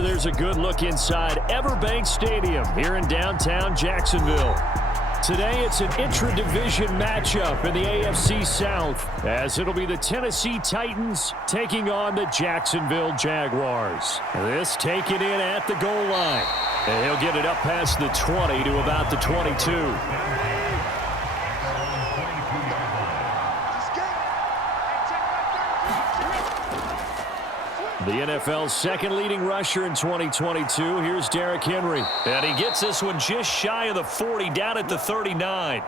There's a good look inside Everbank Stadium here in downtown Jacksonville. Today, it's an intra-division matchup in the AFC South, as it'll be the Tennessee Titans taking on the Jacksonville Jaguars. This taken in at the goal line. And he'll get it up past the 20 to about the 22. The NFL's second leading rusher in 2022. Here's Derrick Henry. And he gets this one just shy of the 40, down at the 39.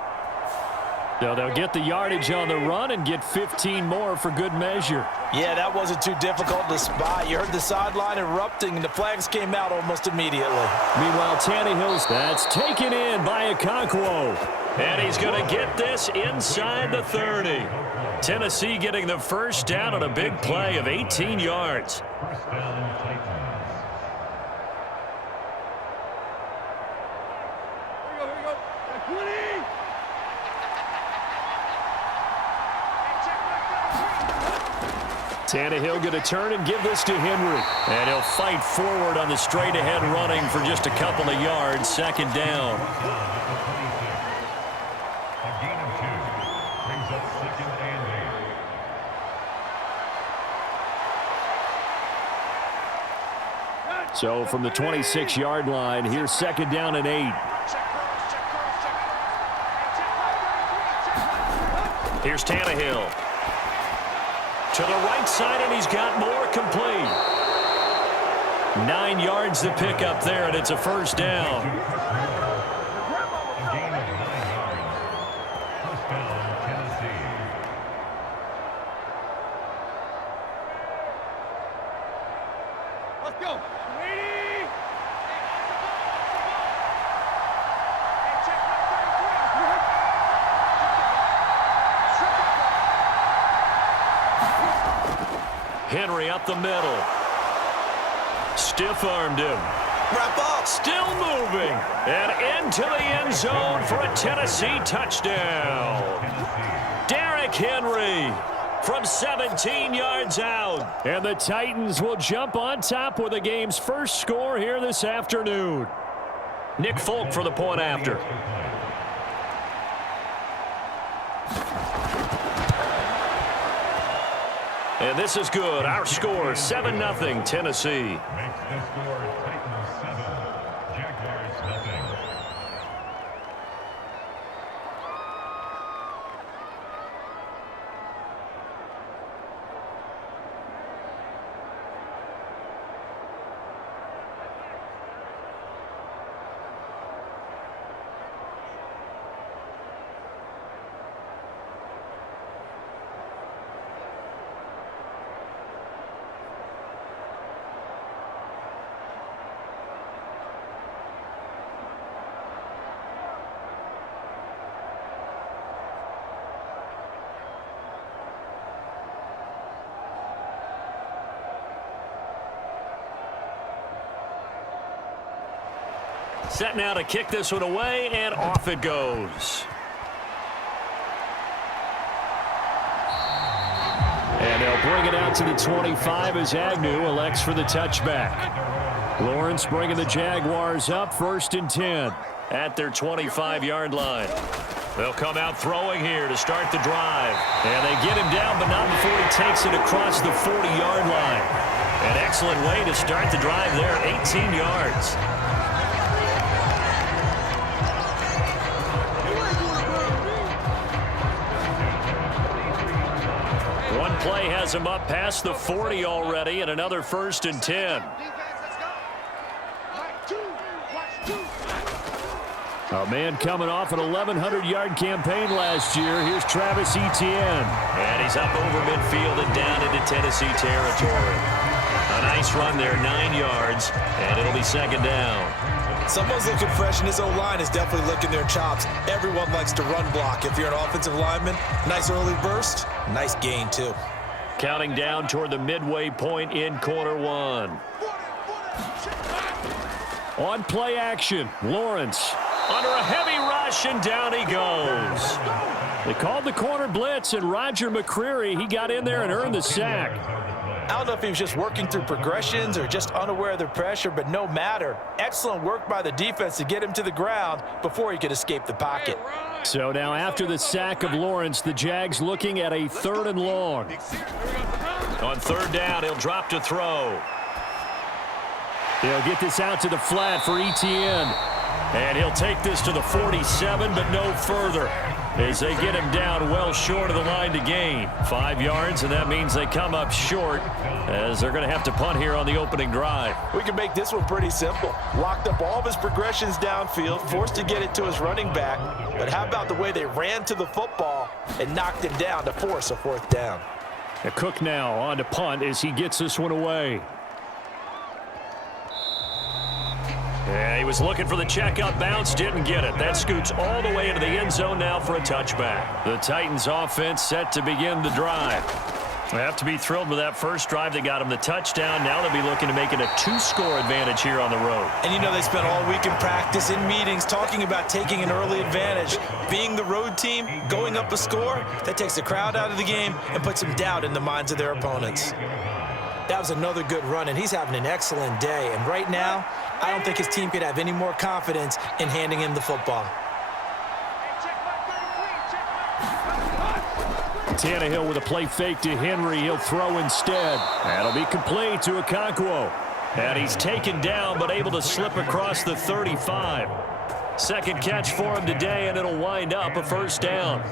So they'll get the yardage on the run and get 15 more for good measure. Yeah, that wasn't too difficult to spot. You heard the sideline erupting, and the flags came out almost immediately. Meanwhile, Tannehill's, that's taken in by Okonkwo. And he's going to get this inside the 30. Tennessee getting the first down on a big play of 18 yards. First down, Titans. Here we go. 20. Tannehill going to turn and give this to Henry. And he'll fight forward on the straight-ahead running for just a couple of yards. Second down. A gain of 2. Brings up second and 8. So from the 26-yard line, here's second down and 8. Here's Tannehill. To the right side, and he's got more complete. 9 yards to pick up there, and it's a first down. A gain of 9 yards. First down, Tennessee. Let's go. Henry up the middle. Stiff-armed him. Wrap up. Still moving. And into the end zone for a Tennessee touchdown. Derrick Henry from 17 yards out. And the Titans will jump on top with the game's first score here this afternoon. Nick Folk for the point after. And this is good. Our score, 7-0 Tennessee. Makes the score Titans 7, Jaguars 0. Set now to kick this one away, and off it goes. And they'll bring it out to the 25 as Agnew elects for the touchback. Lawrence bringing the Jaguars up, 1st and 10 at their 25-yard line. They'll come out throwing here to start the drive. And they get him down, but not before he takes it across the 40-yard line. An excellent way to start the drive there, 18 yards. One play has him up past the 40 already, and another 1st and 10. A man coming off an 1,100-yard campaign last year. Here's Travis Etienne. And he's up over midfield and down into Tennessee territory. A nice run there, 9 yards, and it'll be second down. Someone's looking fresh, and his O-line is definitely licking their chops. Everyone likes to run block. If you're an offensive lineman, nice early burst, nice gain, too. Counting down toward the midway point in quarter one. On play action, Lawrence under a heavy rush, and down he goes. They called the corner blitz, and Roger McCreary, he got in there and earned the sack. I don't know if he was just working through progressions or just unaware of the pressure, but no matter. Excellent work by the defense to get him to the ground before he could escape the pocket. So now after the sack of Lawrence, the Jags looking at a 3rd and long. On 3rd down, he'll drop to throw. He'll get this out to the flat for Etienne. And he'll take this to the 47, but no further, as they get him down well short of the line to gain. 5 yards, and that means they come up short, as they're going to have to punt here on the opening drive. We can make this one pretty simple. Locked up all of his progressions downfield, forced to get it to his running back. But how about the way they ran to the football and knocked him down to force a 4th down? Cook now on to punt as he gets this one away. Yeah, he was looking for the check-up bounce, didn't get it. That scoots all the way into the end zone now for a touchback. The Titans offense set to begin the drive. They have to be thrilled with that first drive. They got him the touchdown. Now they'll be looking to make it a 2-score advantage here on the road. And you know they spent all week in practice, in meetings, talking about taking an early advantage. Being the road team, going up a score, that takes the crowd out of the game and puts some doubt in the minds of their opponents. That was another good run, and he's having an excellent day. And right now, I don't think his team could have any more confidence in handing him the football. Tannehill with a play fake to Henry. He'll throw instead. That'll be complete to Okonkwo. And he's taken down, but able to slip across the 35. Second catch for him today, and it'll wind up a 1st down.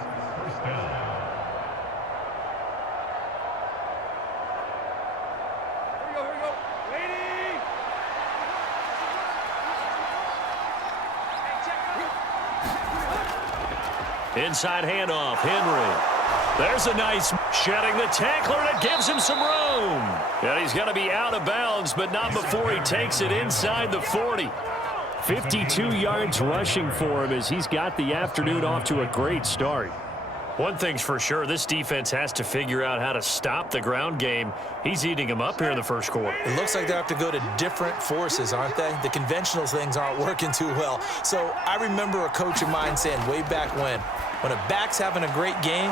Inside handoff, Henry. There's a nice shedding the tackler, and it gives him some room. And he's going to be out of bounds, but not before he takes it inside the 40. 52 yards rushing for him as he's got the afternoon off to a great start. One thing's for sure, this defense has to figure out how to stop the ground game. He's eating them up here in the first quarter. It looks like they have to go to different forces, aren't they? The conventional things aren't working too well. So I remember a coach of mine saying way back when a back's having a great game,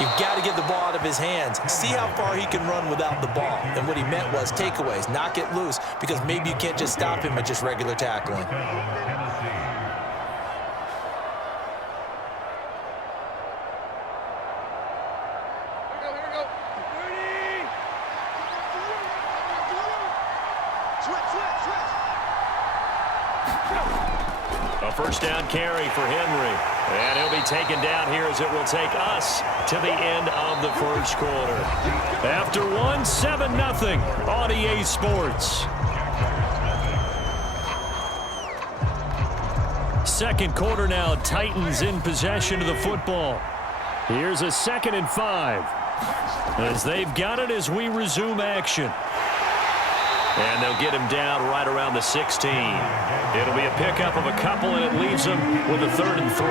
you've got to get the ball out of his hands. See how far he can run without the ball. And what he meant was takeaways, knock it loose, because maybe you can't just stop him at just regular tackling. A 1st down carry for Henry. And he'll be taken down here as it will take us to the end of the first quarter. After 7-0 on EA Sports. Second quarter now, Titans in possession of the football. Here's a 2nd and 5. As they've got it as we resume action. And they'll get him down right around the 16. It'll be a pickup of a couple, and it leaves them with a 3rd and 3.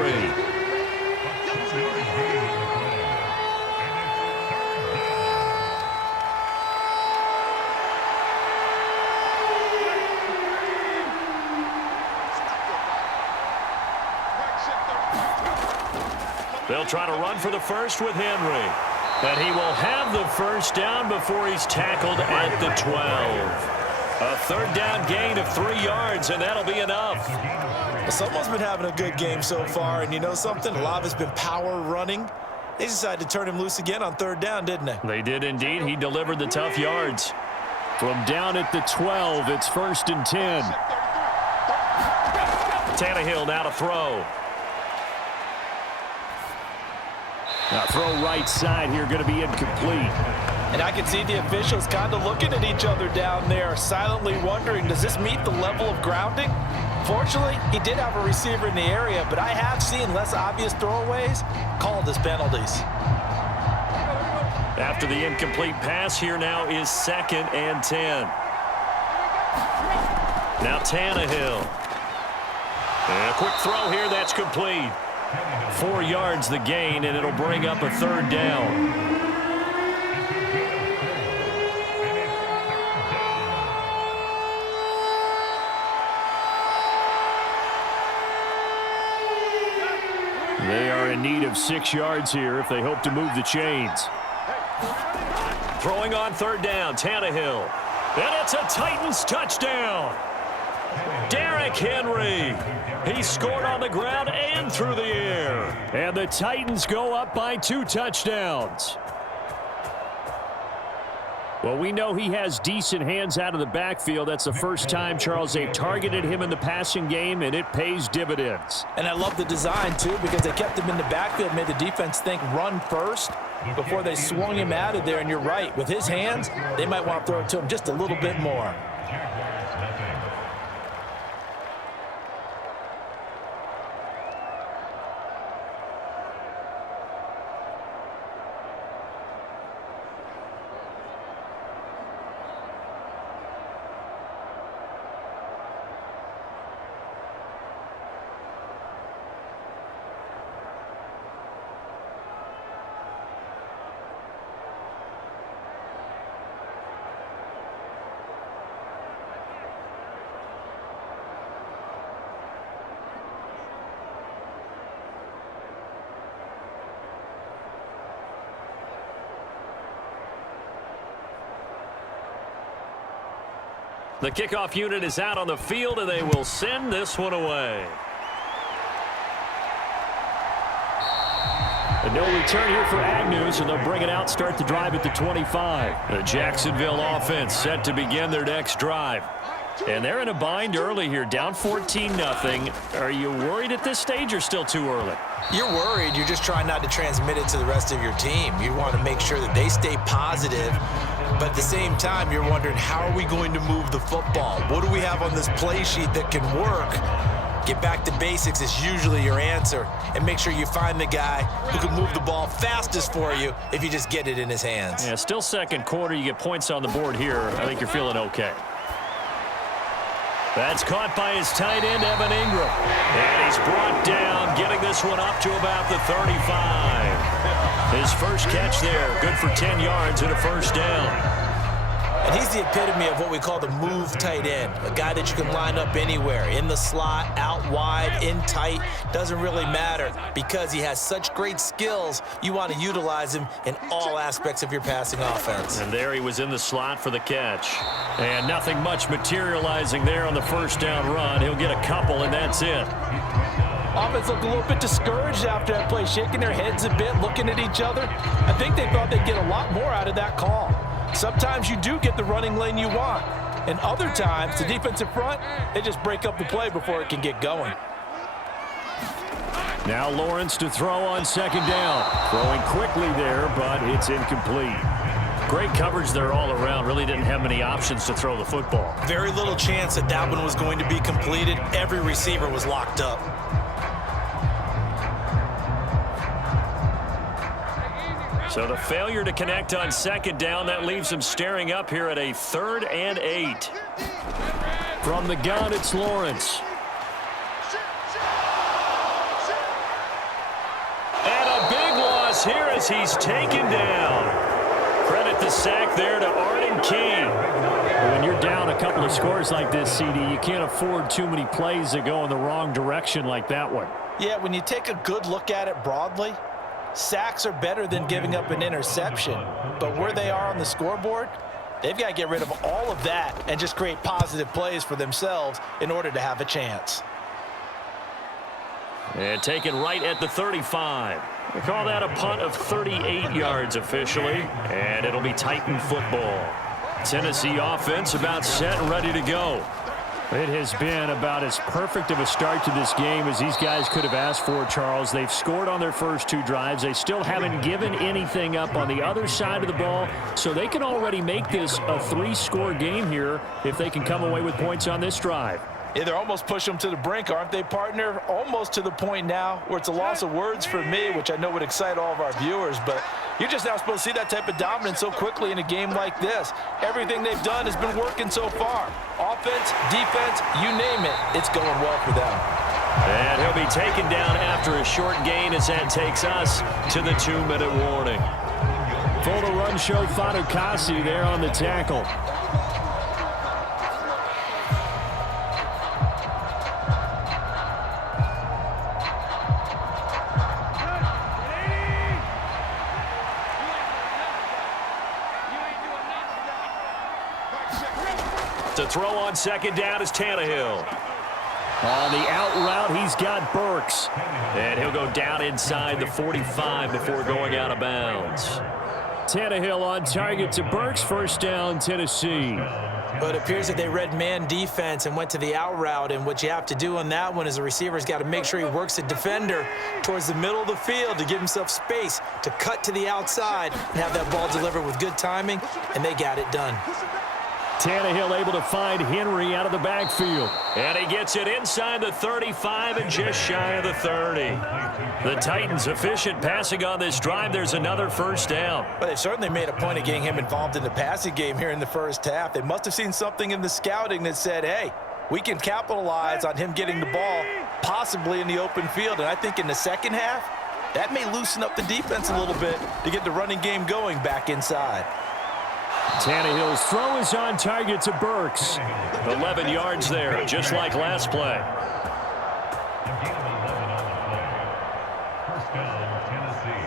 They'll try to run for the first with Henry. And he will have the 1st down before he's tackled at the 12. A 3rd down gain of 3 yards, and that'll be enough. Well, someone's been having a good game so far, and you know something? A lot of it's been power running. They decided to turn him loose again on 3rd down, didn't they? They did indeed. He delivered the tough yards. From down at the 12, it's 1st and 10. Tannehill now to throw. Now throw right side here, going to be incomplete. And I can see the officials kind of looking at each other down there, silently wondering, does this meet the level of grounding? Fortunately, he did have a receiver in the area, but I have seen less obvious throwaways called as penalties. After the incomplete pass, here now is 2nd and 10. Now Tannehill. And a quick throw here, that's complete. 4 yards the gain, and it'll bring up a 3rd down. They are in need of 6 yards here if they hope to move the chains. Throwing on third down, Tannehill. And it's a Titans touchdown. Derrick Henry. He scored on the ground and through the air. And the Titans go up by 2 touchdowns. Well, we know he has decent hands out of the backfield. That's the first time, Charles, they've targeted him in the passing game, and it pays dividends. And I love the design, too, because they kept him in the backfield, made the defense think run first before they swung him out of there. And you're right, with his hands, they might want to throw it to him just a little bit more. Jaguars nothing. The kickoff unit is out on the field, and they will send this one away. And no return here for Agnew, so they'll bring it out, start the drive at the 25. The Jacksonville offense set to begin their next drive. And they're in a bind early here, down 14-0. Are you worried at this stage or still too early? You're worried. You're just trying not to transmit it to the rest of your team. You want to make sure that they stay positive. But at the same time, you're wondering, how are we going to move the football? What do we have on this play sheet that can work? Get back to basics is usually your answer. And make sure you find the guy who can move the ball fastest for you if you just get it in his hands. Yeah, still second quarter. You get points on the board here. I think you're feeling okay. That's caught by his tight end, Evan Ingram. And he's brought down, getting this one up to about the 35. His first catch there, good for 10 yards and a first down. And he's the epitome of what we call the move tight end, a guy that you can line up anywhere, in the slot, out wide, in tight, doesn't really matter because he has such great skills. You want to utilize him in all aspects of your passing offense. And there he was in the slot for the catch. And nothing much materializing there on the first down run. He'll get a couple, and that's it. Offense looked a little bit discouraged after that play, shaking their heads a bit, looking at each other. I think they thought they'd get a lot more out of that call. Sometimes you do get the running lane you want. And other times, the defensive front, they just break up the play before it can get going. Now Lawrence to throw on second down. Throwing quickly there, but it's incomplete. Great coverage there all around. Really didn't have many options to throw the football. Very little chance that that one was going to be completed. Every receiver was locked up. So the failure to connect on second down, that leaves him staring up here at a 3rd and 8. From the gun, it's Lawrence. And a big loss here as he's taken down. Credit the sack there to Arden King. When you're down a couple of scores like this, CD, you can't afford too many plays that go in the wrong direction like that one. Yeah, when you take a good look at it broadly, sacks are better than giving up an interception. But where they are on the scoreboard, they've got to get rid of all of that and just create positive plays for themselves in order to have a chance. And taken right at the 35. We call that a punt of 38 yards officially, and it'll be Titan football. Tennessee offense about set and ready to go. It has been about as perfect of a start to this game as these guys could have asked for, Charles. They've scored on their first 2 drives. They still haven't given anything up on the other side of the ball, so they can already make this a 3-score game here if they can come away with points on this drive. Yeah, they're almost pushing them to the brink, aren't they, partner? Almost to the point now where it's a loss of words for me, which I know would excite all of our viewers, but you're just now supposed to see that type of dominance so quickly in a game like this. Everything they've done has been working so far. Offense, defense, you name it, it's going well for them. And he'll be taken down after a short gain as that takes us to the 2-minute warning. Full to run show Fatukasi there on the tackle. To throw on second down is Tannehill. On the out route, he's got Burks. And he'll go down inside the 45 before going out of bounds. Tannehill on target to Burks. First down, Tennessee. Well, it appears that they read man defense and went to the out route, and what you have to do on that one is the receiver's got to make sure he works the defender towards the middle of the field to give himself space to cut to the outside and have that ball delivered with good timing, and they got it done. Tannehill able to find Henry out of the backfield. And he gets it inside the 35 and just shy of the 30. The Titans efficient passing on this drive. There's another first down. But they certainly made a point of getting him involved in the passing game here in the first half. They must have seen something in the scouting that said, hey, we can capitalize on him getting the ball possibly in the open field. And I think in the second half, that may loosen up the defense a little bit to get the running game going back inside. Tannehill's throw is on target to Burks. 11 yards there, just like last play. A gain of 11 on the play. First down, Tennessee.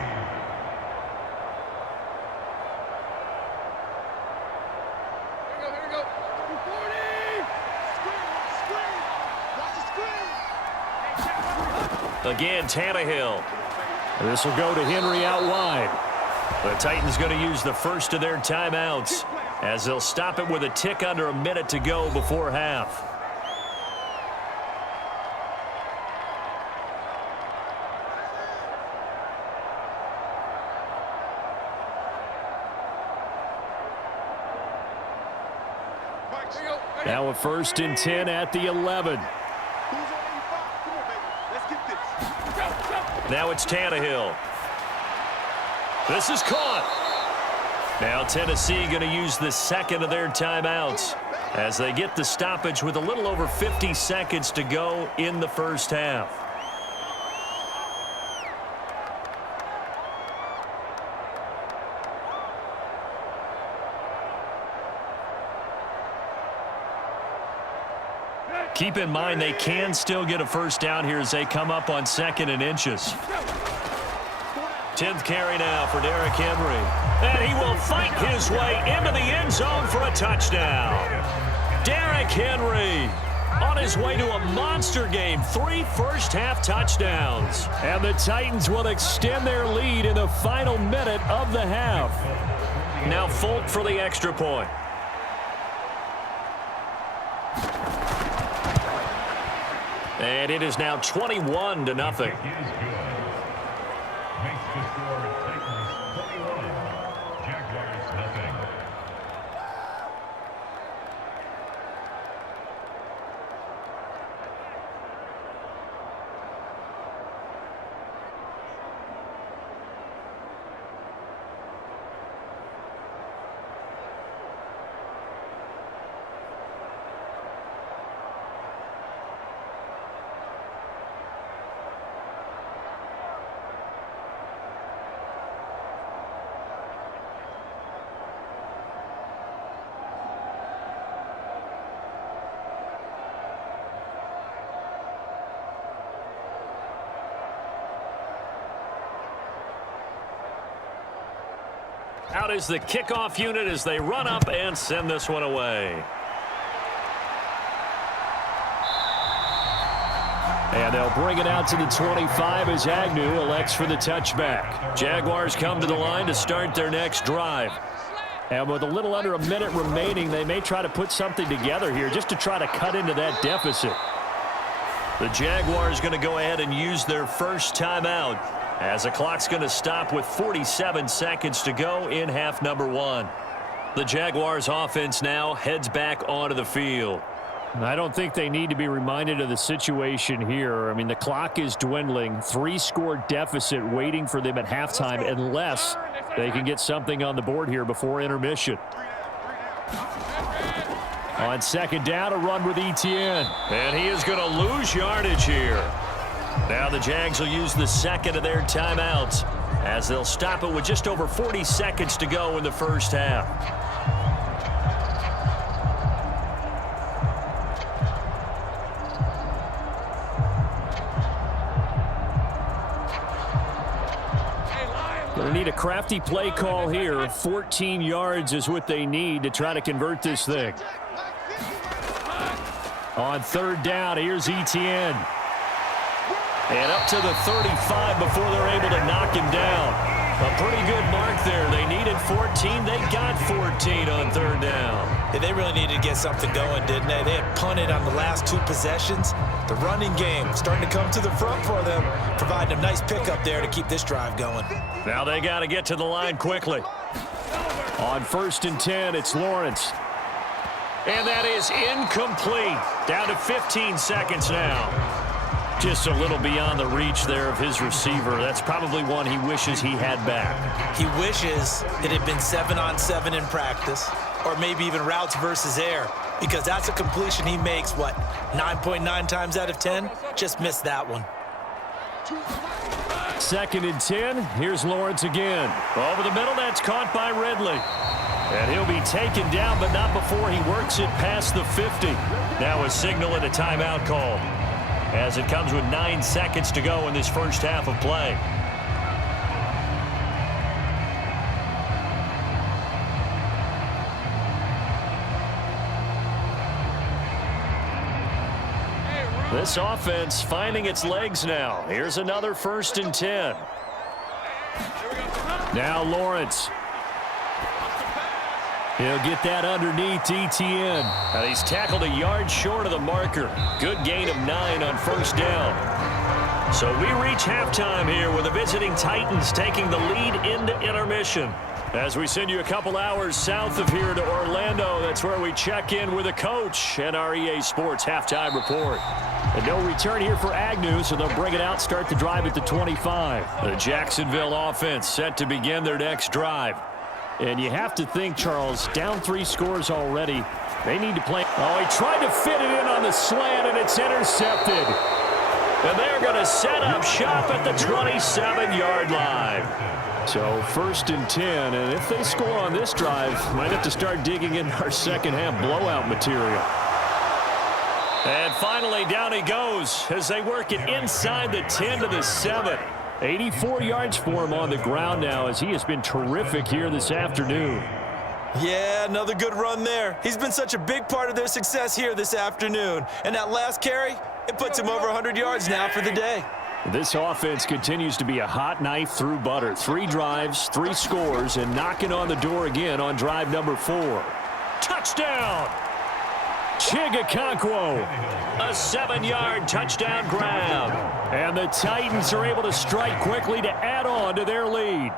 Here we go. 40. Watch the screen. Again, Tannehill. This will go to Henry out wide. The Titans going to use the first of their timeouts as they'll stop it with a tick under a minute to go before half. Now a 1st and 10 at the 11. Now it's Tannehill. This is caught. Now Tennessee going to use the second of their timeouts as they get the stoppage with a little over 50 seconds to go in the first half. Keep in mind they can still get a first down here as they come up on 2nd and inches. 10th carry now for Derrick Henry. And he will fight his way into the end zone for a touchdown. Derrick Henry on his way to a monster game. 3 first-half touchdowns. And the Titans will extend their lead in the final minute of the half. Now Folk for the extra point. And it is now 21-0. Makes the score Titans 21, Jaguars nothing. Out is the kickoff unit as they run up and send this one away. And they'll bring it out to the 25 as Agnew elects for the touchback. Jaguars come to the line to start their next drive. And with a little under a minute remaining, they may try to put something together here just to try to cut into that deficit. The Jaguars going to go ahead and use their first timeout as the clock's going to stop with 47 seconds to go in half number 1. The Jaguars offense now heads back onto the field. I don't think they need to be reminded of the situation here. I mean, the clock is dwindling. 3-score deficit waiting for them at halftime unless they can get something on the board here before intermission. On second down, a run with Etienne. And he is going to lose yardage here. Now the Jags will use the second of their timeouts as they'll stop it with just over 40 seconds to go in the first half. Going to need a crafty play call here. 14 yards is what they need to try to convert this thing. On third down, here's Etienne. And up to the 35 before they're able to knock him down. A pretty good mark there. They needed 14. They got 14 on third down. Yeah, they really needed to get something going, didn't they? They had punted on the last 2 possessions. The running game starting to come to the front for them, providing a nice pickup there to keep this drive going. Now they got to get to the line quickly. On 1st and 10, it's Lawrence. And that is incomplete. Down to 15 seconds now. Just a little beyond the reach there of his receiver. That's probably one he wishes he had back. He wishes it had been 7-on-7 in practice, or maybe even routes versus air, because that's a completion he makes, 9.9 times out of 10? Just missed that one. 2nd and 10. Here's Lawrence again. Over the middle, that's caught by Ridley. And he'll be taken down, but not before he works it past the 50. Now a signal and a timeout call, as it comes with 9 seconds to go in this first half of play. This offense finding its legs now. Here's another 1st and 10. Now Lawrence. He'll get that underneath Etienne. He's tackled a yard short of the marker. Good gain of 9 on 1st down. So we reach halftime here with the visiting Titans taking the lead into intermission. As we send you a couple hours south of here to Orlando, that's where we check in with the coach and our EA Sports halftime report. And no return here for Agnew, so they'll bring it out, start the drive at the 25. The Jacksonville offense set to begin their next drive. And you have to think, Charles, down 3 scores already. They need to play. Oh, he tried to fit it in on the slant, and it's intercepted. And they're going to set up shop at the 27-yard line. So 1st and 10, and if they score on this drive, might have to start digging in our second half blowout material. And finally, down he goes as they work it inside the 10 to the 7. 84 yards for him on the ground now, as he has been terrific here this afternoon. Yeah, another good run there. He's been such a big part of their success here this afternoon. And that last carry, it puts him over 100 yards now for the day. This offense continues to be a hot knife through butter. 3 drives, 3 scores, and knocking on the door again on drive number 4. Touchdown! Chigakonkwo, a 7-yard touchdown grab. And the Titans are able to strike quickly to add on to their lead.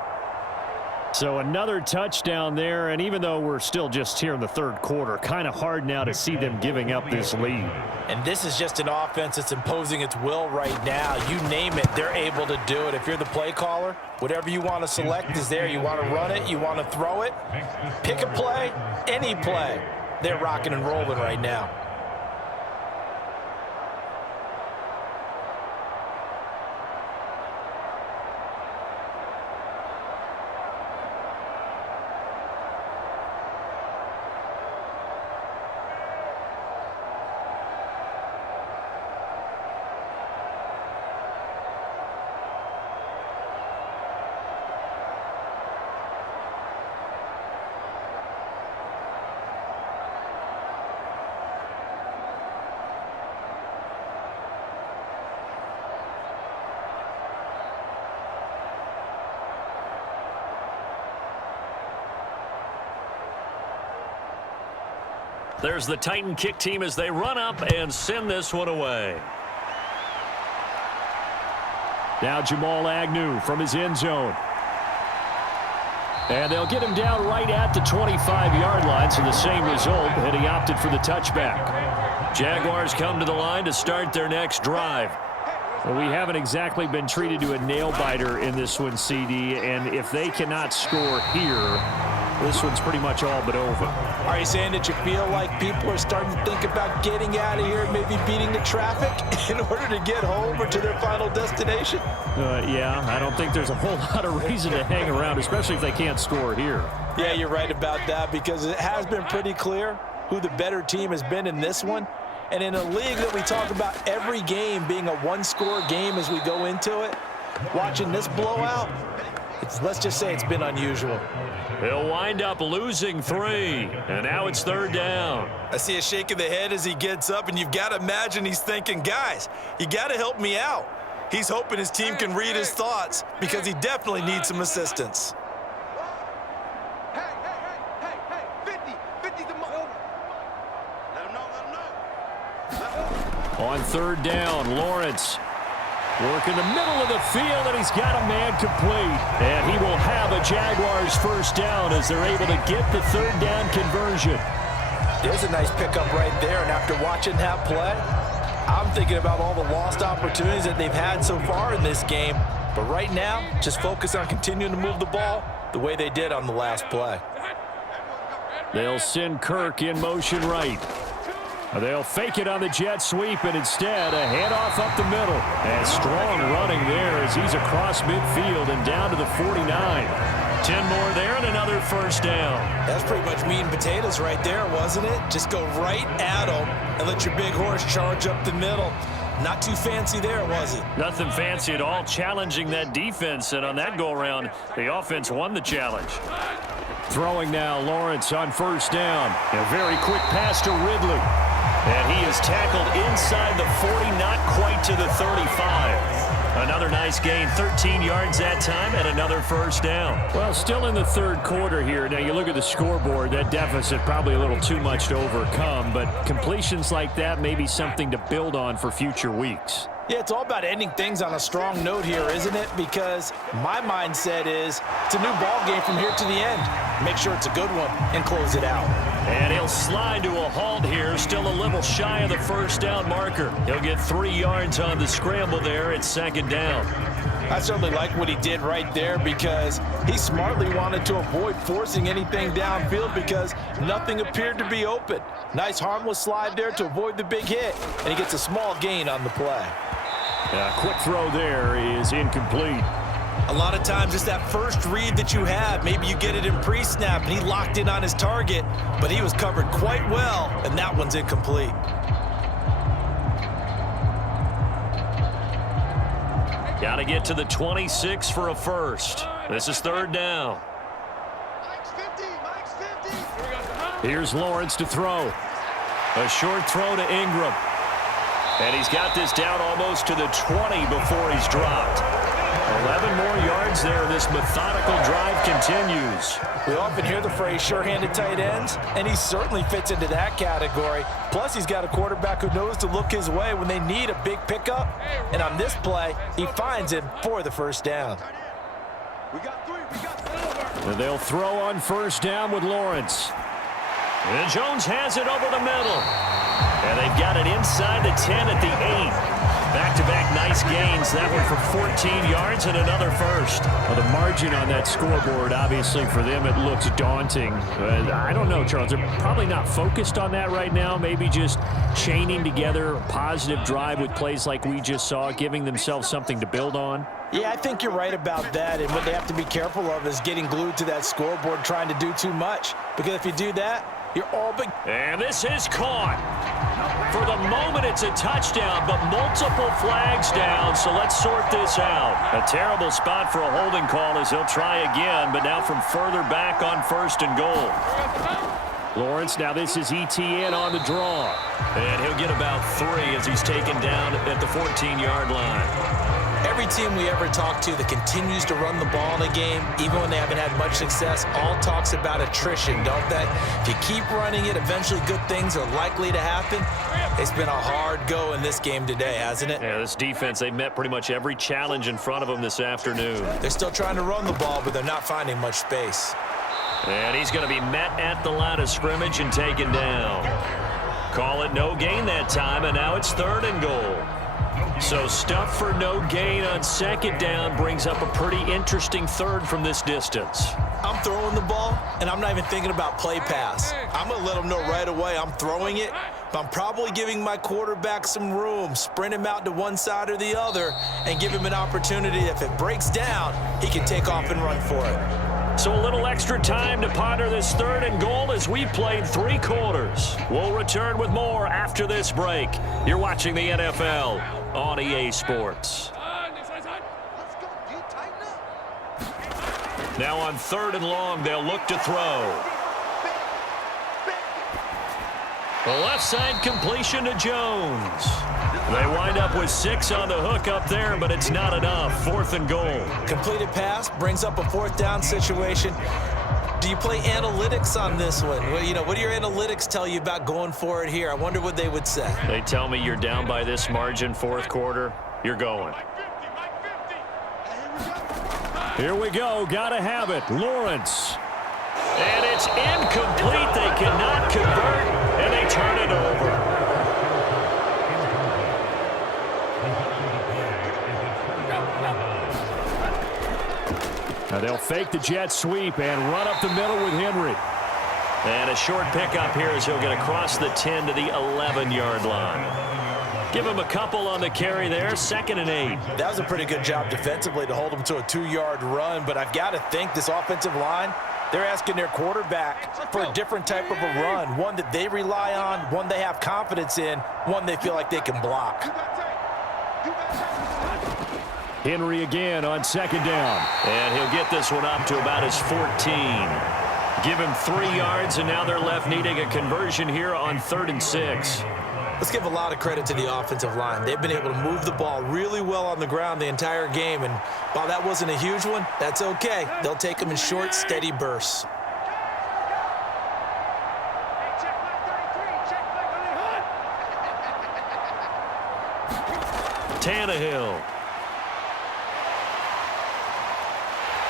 So another touchdown there, and even though we're still just here in the 3rd quarter, kind of hard now to see them giving up this lead. And this is just an offense that's imposing its will right now. You name it, they're able to do it. If you're the play caller, whatever you want to select is there. You want to run it, you want to throw it, pick a play, any play. They're rocking and rolling right now. There's the Titan kick team as they run up and send this one away. Now Jamal Agnew from his end zone. And they'll get him down right at the 25-yard line, so the same result, and he opted for the touchback. Jaguars come to the line to start their next drive. Well, we haven't exactly been treated to a nail-biter in this one, CD, and if they cannot score here, this one's pretty much all but over. Are you saying that you feel like people are starting to think about getting out of here and maybe beating the traffic in order to get home or to their final destination? Yeah, I don't think there's a whole lot of reason to hang around, especially if they can't score here. Yeah, you're right about that, because it has been pretty clear who the better team has been in this one. And in a league that we talk about every game being a one-score game as we go into it, watching this blowout, Let's just say it's been unusual. He'll wind up losing 3, and now it's 3rd down. I see a shake of the head as he gets up, and you've got to imagine he's thinking, guys, you got to help me out. He's hoping his team can read his thoughts because he definitely needs some assistance. Hey, 50 the moment. Let him know. On 3rd down, Lawrence work in the middle of the field, and he's got a man complete. And he will have a Jaguars 1st down as they're able to get the 3rd down conversion. There's a nice pickup right there, and after watching that play, I'm thinking about all the lost opportunities that they've had so far in this game. But right now, just focus on continuing to move the ball the way they did on the last play. They'll send Kirk in motion right. They'll fake it on the jet sweep, and instead a handoff up the middle. And strong running there as he's across midfield and down to the 49. 10 more there and another 1st down. That's pretty much meat and potatoes right there, wasn't it? Just go right at them and let your big horse charge up the middle. Not too fancy there, was it? Nothing fancy at all, challenging that defense, and on that go-around, the offense won the challenge. Throwing now, Lawrence on 1st down. A very quick pass to Ridley. And he is tackled inside the 40, not quite to the 35. Another nice gain, 13 yards that time, and another 1st down. Well, still in the 3rd quarter here. Now, you look at the scoreboard, that deficit probably a little too much to overcome, but completions like that may be something to build on for future weeks. Yeah, it's all about ending things on a strong note here, isn't it? Because my mindset is it's a new ball game from here to the end. Make sure it's a good one and close it out. And he'll slide to a halt here, still a little shy of the 1st down marker. He'll get 3 yards on the scramble there. It's 2nd down. I certainly like what he did right there because he smartly wanted to avoid forcing anything downfield because nothing appeared to be open. Nice harmless slide there to avoid the big hit, and he gets a small gain on the play. Quick throw there is incomplete. A lot of times it's that first read that you have. Maybe you get it in pre-snap, and he locked in on his target, but he was covered quite well, and that one's incomplete. Got to get to the 26 for a 1st. This is 3rd down. Mike's 50. Here's Lawrence to throw. A short throw to Ingram. And he's got this down almost to the 20 before he's dropped. 11 more yards there. This methodical drive continues. We often hear the phrase sure-handed tight ends, and he certainly fits into that category. Plus, he's got a quarterback who knows to look his way when they need a big pickup. And on this play, he finds him for the 1st down. We got 3. And they'll throw on 1st down with Lawrence. And Jones has it over the middle. And they've got it inside the 10 at the 8. Back-to-back nice gains. That one for 14 yards and another 1st. Well, the margin on that scoreboard, obviously, for them, it looks daunting. I don't know, Charles. They're probably not focused on that right now. Maybe just chaining together a positive drive with plays like we just saw, giving themselves something to build on. Yeah, I think you're right about that. And what they have to be careful of is getting glued to that scoreboard trying to do too much. Because if you do that, you're all big. And this is caught. For the moment, it's a touchdown, but multiple flags down, so let's sort this out. A terrible spot for a holding call as he'll try again, but now from further back on 1st and goal. Lawrence, now this is ETN on the draw. And he'll get about 3 as he's taken down at the 14-yard line. Every team we ever talk to that continues to run the ball in a game, even when they haven't had much success, all talks about attrition, don't they? If you keep running it, eventually good things are likely to happen. It's been a hard go in this game today, hasn't it? Yeah, this defense, they met pretty much every challenge in front of them this afternoon. They're still trying to run the ball, but they're not finding much space. And he's going to be met at the line of scrimmage and taken down. Call it no gain that time, and now it's 3rd and goal. So stuff for no gain on 2nd down brings up a pretty interesting 3rd from this distance. I'm throwing the ball, and I'm not even thinking about play pass. I'm going to let them know right away I'm throwing it, but I'm probably giving my quarterback some room, sprint him out to one side or the other, and give him an opportunity. If it breaks down, he can take off and run for it. So a little extra time to ponder this 3rd and goal as we've played 3 quarters. We'll return with more after this break. You're watching the NFL on EA Sports. Let's go, dude. Tighten up. Now on 3rd and long, they'll look to throw. The left side completion to Jones. They wind up with 6 on the hook up there, but it's not enough. 4th and goal. Completed pass brings up a 4th down situation. Do you play analytics on this one? Well, what do your analytics tell you about going for it here? I wonder what they would say. They tell me you're down by this margin 4th quarter. You're going. Here we go. Got to have it. Lawrence. And it's incomplete. They cannot convert, and they turn it over. Now they'll fake the jet sweep and run up the middle with Henry. And a short pickup here as he'll get across the 10 to the 11-yard line. Give him a couple on the carry there, 2nd and 8. That was a pretty good job defensively to hold him to a 2-yard run, but I've got to think this offensive line, they're asking their quarterback for a different type of a run, one that they rely on, one they have confidence in, one they feel like they can block. Henry again on 2nd down. And he'll get this one up to about his 14. Give him 3 yards, and now they're left needing a conversion here on 3rd and 6. Let's give a lot of credit to the offensive line. They've been able to move the ball really well on the ground the entire game, and while that wasn't a huge one, that's okay. They'll take them in short, steady bursts. Tannehill.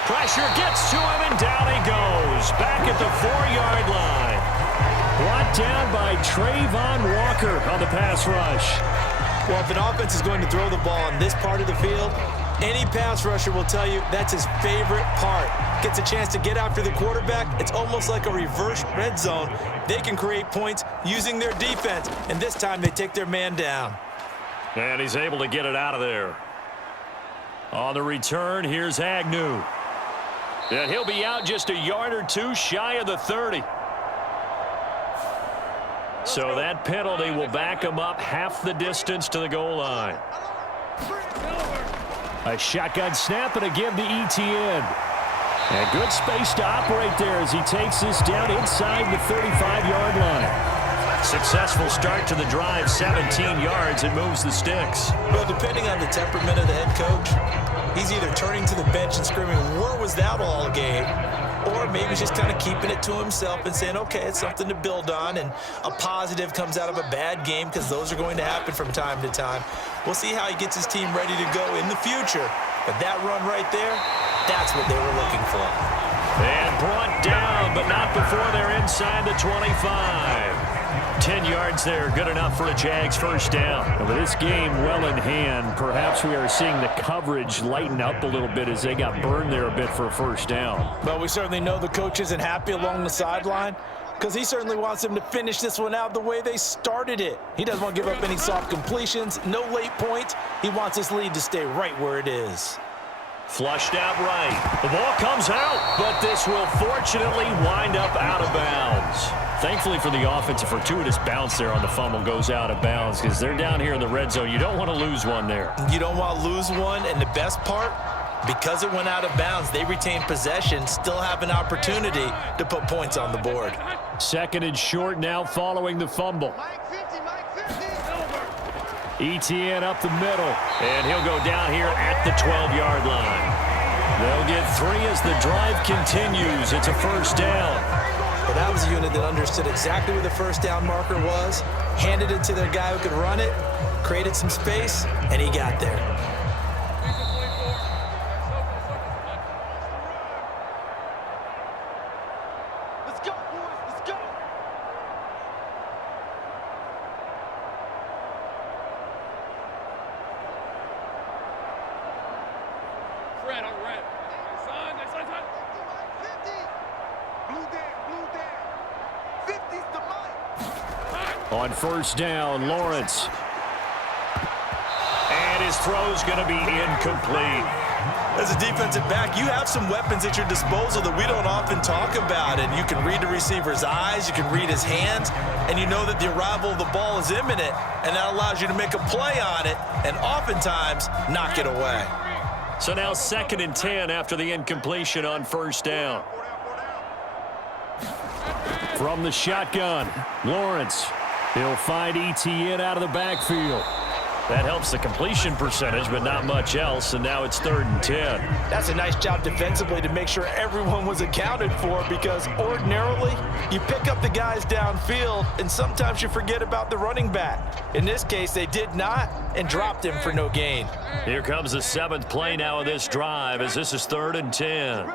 Pressure gets to him, and down he goes. Back at the 4-yard line. Brought down by Trayvon Walker on the pass rush. Well, if an offense is going to throw the ball on this part of the field, any pass rusher will tell you that's his favorite part. Gets a chance to get after the quarterback. It's almost like a reverse red zone. They can create points using their defense, and this time they take their man down. And he's able to get it out of there. On the return, here's Agnew. And he'll be out just a yard or 2 shy of the 30. So that penalty will back him up half the distance to the goal line. A shotgun snap and a give to Etienne. And good space to operate there as he takes this down inside the 35-yard line. Successful start to the drive, 17 yards, and moves the sticks. Well, depending on the temperament of the head coach, he's either turning to the bench and screaming, "Where was that all game?" Or maybe he's just kind of keeping it to himself and saying, okay, it's something to build on, and a positive comes out of a bad game because those are going to happen from time to time. We'll see how he gets his team ready to go in the future. But that run right there, that's what they were looking for. And brought down, but not before they're inside the 25. 10 yards there, good enough for a Jags first down. And with this game well in hand, perhaps we are seeing the coverage lighten up a little bit as they got burned there a bit for a first down. Well, we certainly know the coach isn't happy along the sideline because he certainly wants them to finish this one out the way they started it. He doesn't want to give up any soft completions, no late points. He wants this lead to stay right where it is. Flushed out right. The ball comes out, but this will fortunately wind up out of bounds. Thankfully for the offense, a fortuitous bounce there on the fumble goes out of bounds because they're down here in the red zone. You don't want to lose one there. You don't want to lose one, and the best part, because it went out of bounds, they retain possession, still have an opportunity to put points on the board. 2nd and short now following the fumble. Etienne up the middle, and he'll go down here at the 12-yard line. They'll get 3 as the drive continues. It's a first down. Well, that was a unit that understood exactly where the first down marker was, handed it to their guy who could run it, created some space, and he got there. Let's go, boys. Let's go. Red on red. Next son. 50. Blue down. 50's the mic. On first down, Lawrence. And his throw's going to be incomplete. As a defensive back, you have some weapons at your disposal that we don't often talk about. And you can read the receiver's eyes, you can read his hands, and you know that the arrival of the ball is imminent, and that allows you to make a play on it and oftentimes knock it away. So now 2nd and 10 after the incompletion on first down. From the shotgun, Lawrence. He'll find ETN out of the backfield. That helps the completion percentage, but not much else, and now it's 3rd and 10. That's a nice job defensively to make sure everyone was accounted for, because ordinarily you pick up the guys downfield and sometimes you forget about the running back. In this case, they did not and dropped him for no gain. Here comes the 7th play now of this drive as this is 3rd and 10.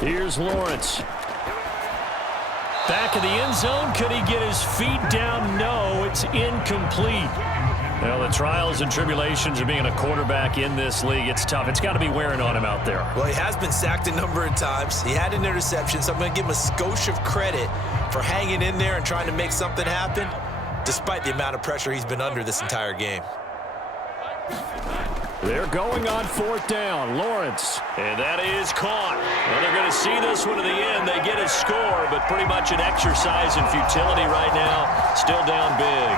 Here's Lawrence. Back of the end zone. Could he get his feet down? No, it's incomplete. Well, the trials and tribulations of being a quarterback in this league, it's tough. It's got to be wearing on him out there. Well, he has been sacked a number of times. He had an interception, so I'm going to give him a skosh of credit for hanging in there and trying to make something happen, despite the amount of pressure he's been under this entire game. They're going on 4th down. Lawrence. And that is caught. Well, they're going to see this one to the end. They get a score, but pretty much an exercise in futility right now. Still down big.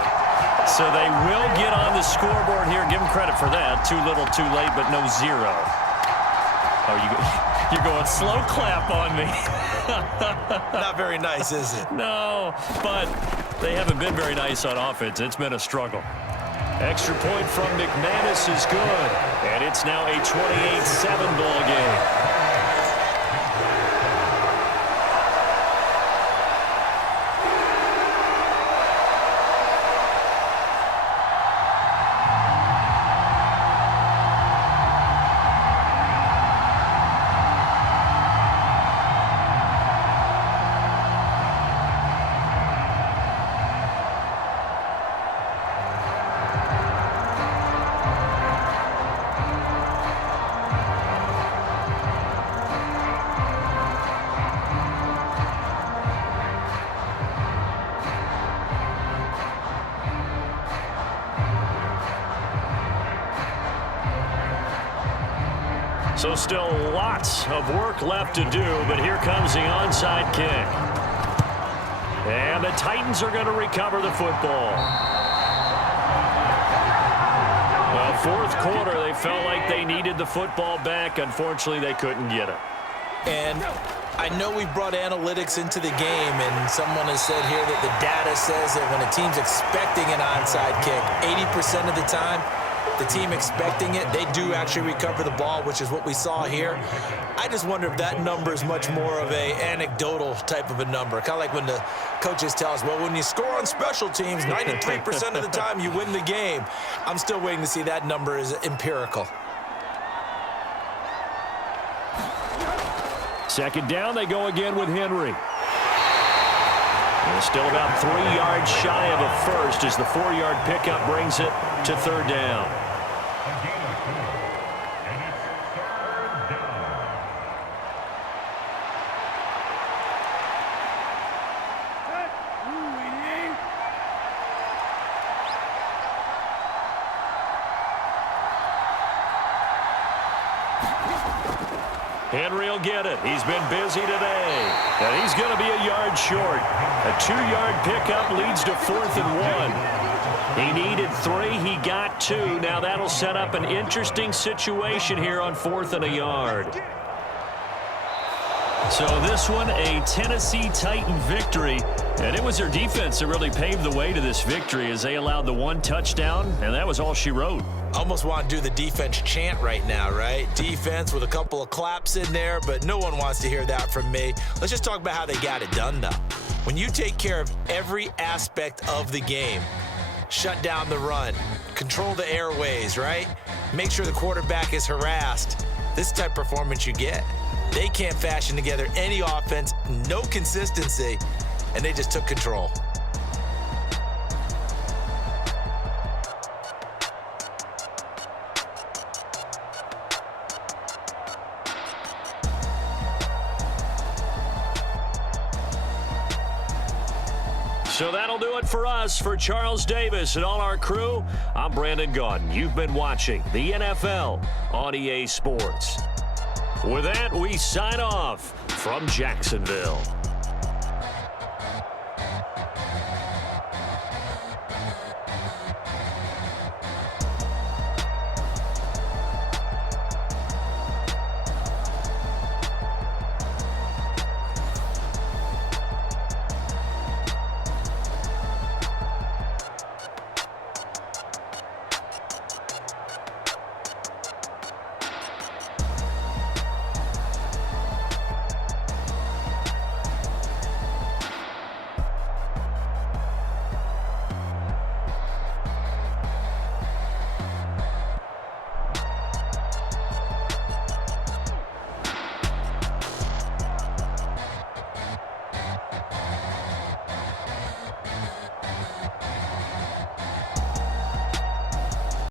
So they will get on the scoreboard here. Give them credit for that. Too little, too late, but no zero. Oh, you're going slow clap on me. Not very nice, is it? No, but they haven't been very nice on offense. It's been a struggle. Extra point from McManus is good, and it's now a 28-7 ball game. So still lots of work left to do, but here comes the onside kick. And the Titans are going to recover the football. Well, 4th quarter, they felt like they needed the football back. Unfortunately, they couldn't get it. And I know we brought analytics into the game, and someone has said here that the data says that when a team's expecting an onside kick, 80% of the time, the team expecting it, they do actually recover the ball, which is what we saw here. I just wonder if that number is much more of a anecdotal type of a number. Kind of like when the coaches tell us, well, when you score on special teams, 93% of the time you win the game. I'm still waiting to see that number is empirical. 2nd down, they go again with Henry. And still about 3 yards shy of a first as the 4-yard pickup brings it to 3rd down. Henry will get it. He's been busy today. And he's going to be a yard short. A 2-yard pickup leads to 4th and 1. He needed 3. He got 2. Now that'll set up an interesting situation here on 4th and a yard. So this one, a Tennessee Titan victory. And it was their defense that really paved the way to this victory as they allowed the 1 touchdown, and that was all she wrote. Almost want to do the defense chant right now, right? Defense with a couple of claps in there, but no one wants to hear that from me. Let's just talk about how they got it done, though. When you take care of every aspect of the game, shut down the run, control the airways, right? Make sure the quarterback is harassed. This type of performance you get. They can't fashion together any offense, no consistency, and they just took control. So that'll do it for us. For Charles Davis and all our crew, I'm Brandon Gaudin. You've been watching the NFL on EA Sports. With that, we sign off from Jacksonville.